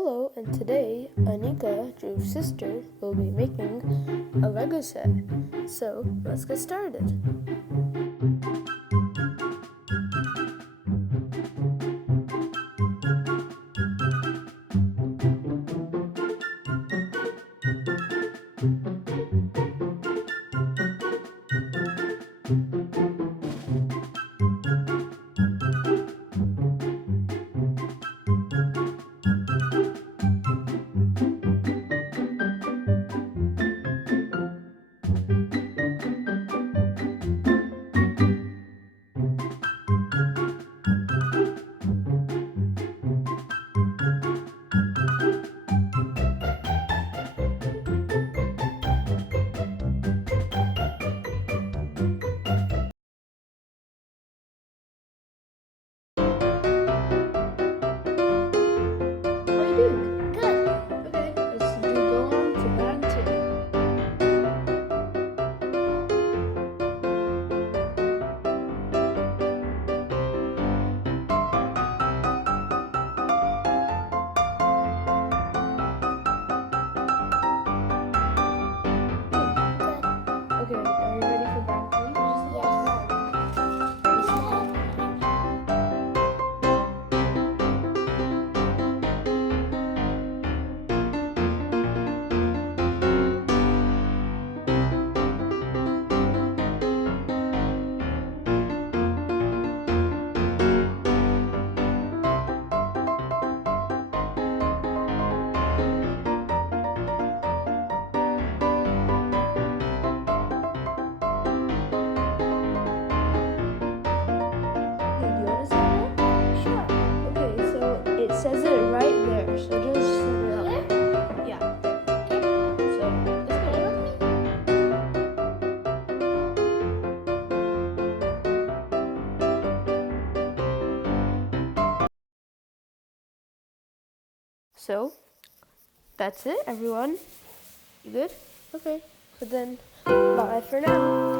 Hello, and today Anika, Drew's sister, will be making a Lego set. So let's get started. What are you doing? Good. Okay, let's go on to bag two. Good. Okay, are you ready for bag three? Okay, do you want to set it up? Sure. Okay, so it says it right there, so just set it up. Here? Yeah, Okay. so let's Play go. with me. So that's it, everyone. You good? Okay. So then, bye for now.